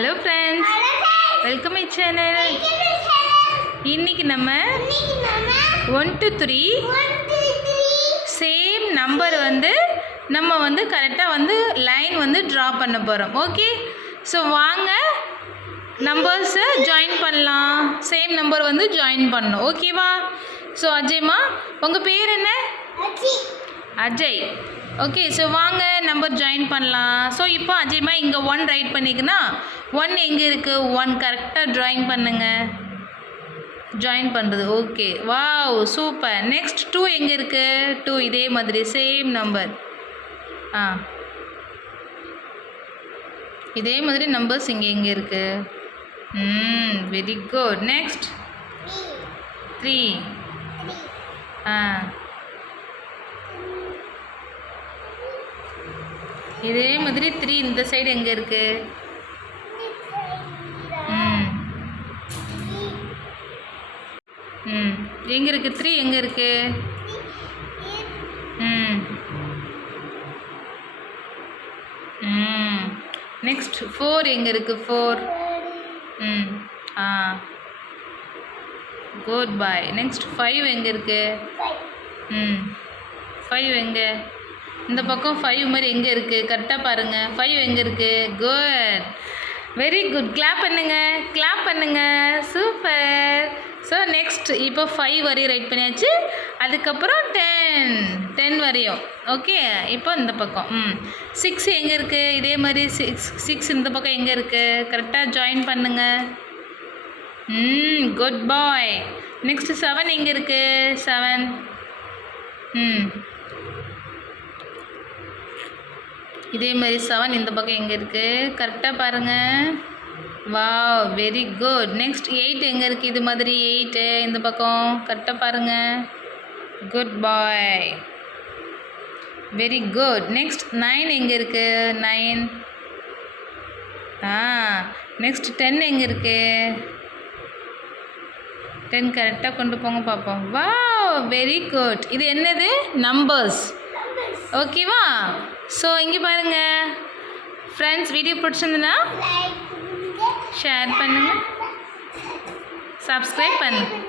Hello friends, welcome my channel. இன்னைக்கு நம்ம 1 to 3 same number நம்ம கரெக்டாக லைன் ட்ரா பண்ண போகிறோம். ஓகே, ஸோ வாங்க நம்பர்ஸை ஜாயின் பண்ணலாம். சேம் நம்பர் ஜாயின் பண்ணணும். ஓகேவா? ஸோ அஜய்மா, உங்கள் பேர் என்ன? அஜய். ஓகே, ஸோ வாங்க நம்பர் ஜாயின் பண்ணலாம். ஸோ இப்போ அஜய்மா இங்கே 1 ரைட் பண்ணிக்கன்னா 1 எங்கே இருக்குது? 1 கரெக்டாக ட்ராயிங் பண்ணுங்க. ஜாயின் பண்ணுறது. Okay, wow, super. நெக்ஸ்ட் 2 எங்கே இருக்குது? 2 இதே மாதிரி சேம் நம்பர். இதே மாதிரி நம்பர்ஸ் இங்கே எங்கே இருக்குது? Very good. நெக்ஸ்ட் 3. இதே மாதிரி 3 இந்த சைடு எங்கே இருக்கு? எங்கே இருக்கு? 3 எங்கே இருக்கு? நெக்ஸ்ட் 4 எங்கே இருக்கு? 4. குட் பாய். நெக்ஸ்ட் 5 எங்கே இருக்கு? 5 எங்கே? இந்த பக்கம் 5 மாதிரி எங்கே இருக்குது? கரெக்டாக பாருங்கள். 5 எங்கே இருக்குது? Good, very good. கிளாப் பண்ணுங்க. சூப்பர். ஸோ நெக்ஸ்ட் இப்போ 5 வரையும் ரைட் பண்ணியாச்சு. அதுக்கப்புறம் 10 வரையும். ஓகே, இப்போ இந்த பக்கம் 6 எங்கே இருக்குது? இதே மாதிரி 6 இந்த பக்கம் எங்கே இருக்குது? கரெக்டாக ஜாயின் பண்ணுங்க. குட் பாய். நெக்ஸ்ட் 7 எங்கே இருக்குது? 7. இதே மாதிரி 7 இந்த பக்கம் எங்கே இருக்குது? கரெக்டாக பாருங்கள். Wow, very good. நெக்ஸ்ட் 8 எங்கே இருக்குது? இது மாதிரி 8 இந்த பக்கம் கரெக்டாக பாருங்கள். குட் பாய், வெரி குட். நெக்ஸ்ட் 9 எங்கே இருக்குது? 9. நெக்ஸ்ட் 10 எங்கே இருக்குது? 10 கரெக்டாக கொண்டு போங்க பார்ப்போம். Wow, very good. இது என்னது? நம்பர்ஸ். ஓகேவா? ஸோ இங்கே பாருங்கள் ஃப்ரெண்ட்ஸ், வீடியோ பிடிச்சிருந்துன்னா ஷேர் பண்ணுங்கள், சப்ஸ்கிரைப் பண்ணுங்கள்.